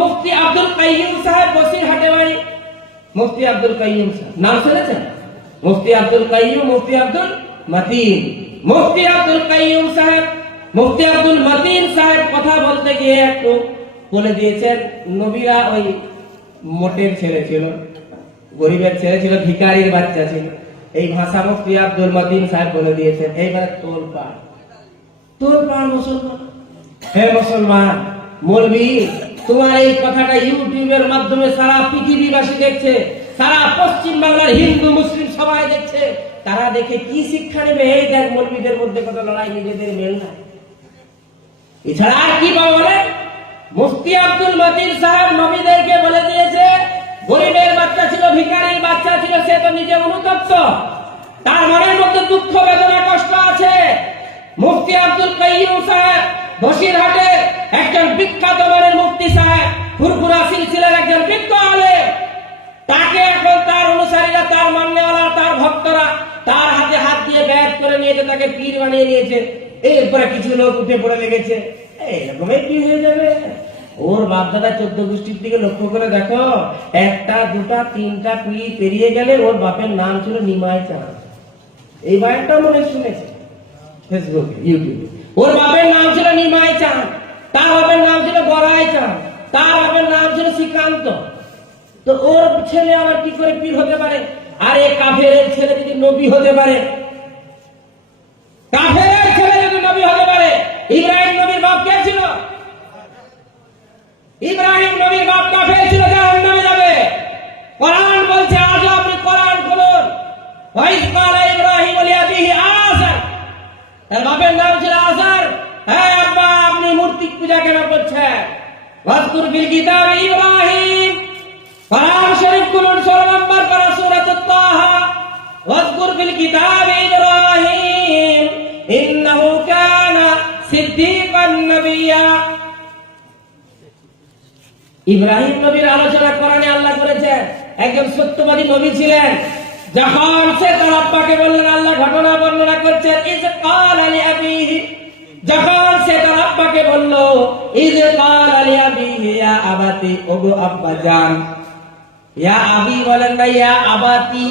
মুফতি আব্দুল কাইয়ুম সাহেব বসিরহাটে বাড়ি। মুফতি আব্দুল কাইয়ুম সাহেব। নাম শুনেছেন? মুফতি আব্দুল কাইয়ুম, মুফতি আব্দুল মতিন। মুফতি আব্দুল কাইয়ুম সাহেব, মুফতি আব্দুল মতিন সাহেব কথা বলতে গিয়ে একটু বলে দিয়েছেন, নবীরা ওই মোটের ছেলে ছিল, গরিবের ছেলে ছিল ভিকারির বাচ্চা ছিল। এই ভাষা মুফতি আব্দুল মতিন সাহেব বলে দিয়েছেন, এইবার তোল পাড় তোর পাড় মুসলমান। হে মুসলমান মৌলবি তোমার এই কথাটা ইউটিউবের মাধ্যমে সারা পৃথিবীবাসী দেখছে, সারা পশ্চিম বাংলার হিন্দু, মুসলিম সবাই দেখছে। তারা দেখে কি শিক্ষা নেবে? এই দেখ মৌলবীদের মধ্যে কত লড়াই, নিজেদের মেল নাই। এছাড়া আর কি বলে? মুফতি আব্দুল মতিন সাহেব নবীদেরকে বলে দিয়েছে, গরিবের বাচ্চা ছিল ভিখারির বাচ্চা ছিল, সে তো নিজে অনুতপ্ত। তার মনের মধ্যে দুঃখ, বেদনা, কষ্ট আছে। মুফতি আব্দুল কাইয়ুম সাহেব বসিরহাটে একজন বিখ্যাত মানের সাহেব, ফুরফুরা সিলসিলার একজন বিজ্ঞ আলেম। তাকে এখন তার অনুসারীরা, তার মান্যওয়ালা, তার ভক্তরা তার হাতে হাত দিয়ে ব্যাগ করে নিয়েছে তাকে পীর বানিয়ে নিয়েছে। এরপরে কিছু লোক উঠে পড়ে লেগেছে। এরকমই পীর হয়ে যাবে? ওর বাপ দাদা চোদ্দ গোষ্ঠীর দিকে লক্ষ্য করে দেখো, একটা, দুটা, তিনটা পিড়ি পেরিয়ে গেলে ওর বাপের নাম ছিল নিমাই চাঁদ। এই বাড়িটা মনে শুনেছে? ফেসবুকে, ইউটিউবে। ওর বাপের নাম ছিল নিমাই চাঁদ। তার বাপের নাম ছিল বড়াই চাঁদ। তার বাপের নাম ছিল শ্রীকান্ত। তো ওর ছেলে আবার কি করে পীর হতে পারে? আর কাফের ছেলে যদি নবী হতে পারে। কাফের ছেলে যদি নবী হতে পারে, ইব্রাহিম নবীর বাপ কে ছিল? ইব্রাহিম নবীর বাপ কাফের ছিল, জাহান্নামে যাবে। কোরআন বলছে, আজ আপনি কোরআন খুলুন। ওয়াইজ ক্বালা ইব্রাহিম লিআবিহি আযার। তার বাপের নাম ছিল আযার। হ্যাঁ আব্বা, আপনি মূর্তি পূজা কেন করছেন? ইব্রাহিম কোরআন শরীফ খুলুন ষোলো নম্বর পারা সূরাত তাহা ওয়াজকুর ফিল কিতাব ইব্রাহিম নবীর আলোচনা কোরআনে আল্লাহ করেছেন একজন সত্যবাদী নবী ছিলেন, যখন সে তার আব্বাকে বললেন, আল্লাহ ঘটনা বর্ণনা করছেন, ইজ কাল আলী আবিহি। যখন সে তার আব্বাকে বলল, ইজ কাল ইয়া আবাতি, ওগো আব্বা জান, ইয়া আবি বলেন না ইয়া আবাতি।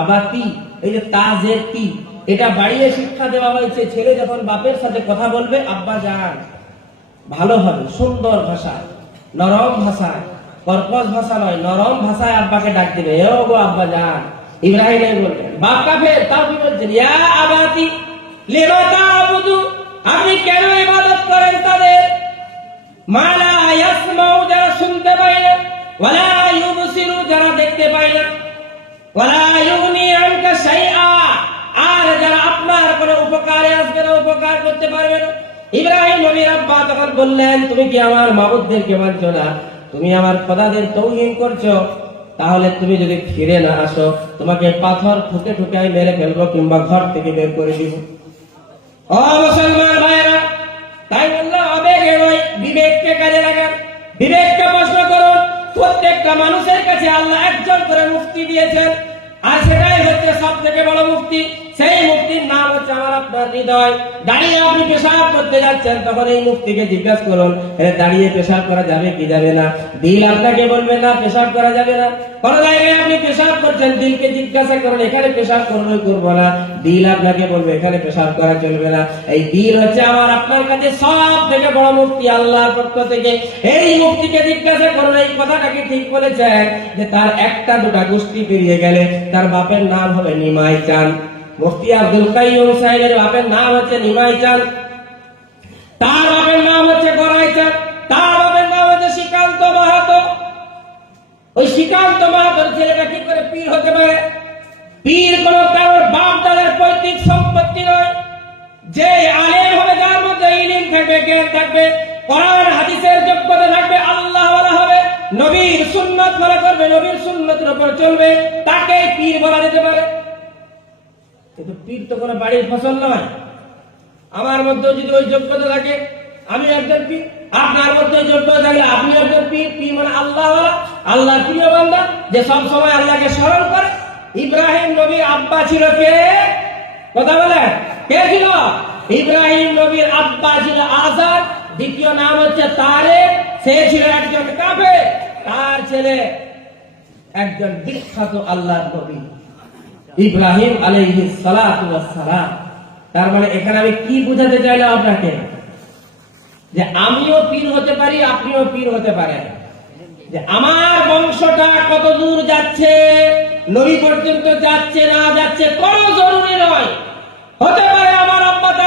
আবাতি, এই যে তাজের তি এটা বাড়িয়ে শিক্ষা দেওয়া হয়েছে, ছেলে যখন বাপের সাথে কথা বলবে, আব্বা যান ভালো হবে, সুন্দর ভাষায় নরম ভাষায় কর্কশ ভাষা নয়, নরম ভাষায় আব্বাকে ডাক দিবে, এ গো আব্বা যান ইব্রাহিম এই বললেন, বাপ কাফে তাও কি বলছেন, ইয়া আবাতি, লিমা তা'বুদু আপনি কেন ইবাদত করেন তাদের যারা শুনতে পায় না যারা দেখতে পায় না তুমি আমার করছ? তাহলে তুমি যদি ফিরে না আসো, তোমাকে পাথর ঠুকে ঠুকে আমি মেরে ফেলব কিংবা ঘর থেকে বের করে দিব। মুসলমান ভাইরা তাই বলল বিবেককে প্রশ্ন করুন, প্রত্যেকটা মানুষের কাছে আল্লাহ একজন করে মুক্তি দিয়েছেন, আর সেটাই হচ্ছে সব থেকে বড় মুক্তি। সেই মুক্তির নাম হচ্ছে আমার আপনার হৃদয়। দাঁড়িয়ে আপনি পেশাব করতে যাচ্ছেন, তখন এই মুক্তিকে জিজ্ঞাসা করুন দাঁড়িয়ে পেশাব করা যাবে কি যাবে না? দিল আপনাকে বলবে, না, পেশাব করা যাবে না। কোন জায়গায় আপনি পেশাব করছেন, দিলকে জিজ্ঞাসা করুন, এখানে পেশাব করব করব না? দিল আপনাকে বলবে, এখানে পেশাব করা চলবে না। এই দিল হচ্ছে আমার আপনার কাছে সব থেকে বড় মুক্তি, আল্লাহর পক্ষ থেকে। এই মুক্তিকে জিজ্ঞাসা করুন, এই কথাটাকে ঠিক বলেছেন? যে তার একটা দুটা গোষ্ঠী পেরিয়ে গেলে তার বাপের নাম হবে নিমাই চান মুফতি আব্দুল সাহেবের বাপের নাম হচ্ছে নিমাই চান তার বাপের নাম হচ্ছে গড়াই চান তার বাপের নাম হচ্ছে শ্রীকান্ত মাহাতো। ওই শ্রীকান্ত মাহাতোর ছেলেটা কি করে পীর হতে পারে? পীর কোন কারোর বাপ পৈতৃক সম্পত্তি নয়। যে আলেম হবে, যার মধ্যে ইলিম থাকবে, জ্ঞান থাকবে, কোরআন, হাদিসের যোগ্যতা থাকবে, আল্লাহ হবে, নবীর সুন্নত ফলো করবে, নবীর সুন্নতের উপর চলবে তাকে পীর বলা যেতে পারে। কিন্তু পীর তো কোনো বাড়ির ফসল নয়। আমার মধ্যে যদি ওই যোগ্যতা থাকে, আমি একজন পীর। আপনার মধ্যে যোগ্যতা থাকলে আপনি একজন পীর। পীর মানে আল্লাহ আল্লাহ প্রিয় বান্দা, যে সব সময় আল্লাহকে স্মরণ করে। ইব্রাহিম নবীর আব্বা ছিল কে? কথা বলে কে ছিল? ইব্রাহিম নবীর আব্বা ছিল আজাদ, দ্বিতীয় নাম হচ্ছে তারে সে ছিল একজন কাফে তার ছেলে একজন বিখ্যাত আল্লাহর নবী। ইব্রাহিম আলাইহি সালাতু সালাম তার মানে এখানে আমি কি বোঝাতে চাইলাম আপনাকে? যে আমিও পীর হতে পারি, আপনিও পীর হতে পারেন। যে আমার বংশটা কত দূর যাচ্ছে নবী পর্যন্ত যাচ্ছে, না যাচ্ছে, কোনো জরুরি নয়। হতে পারে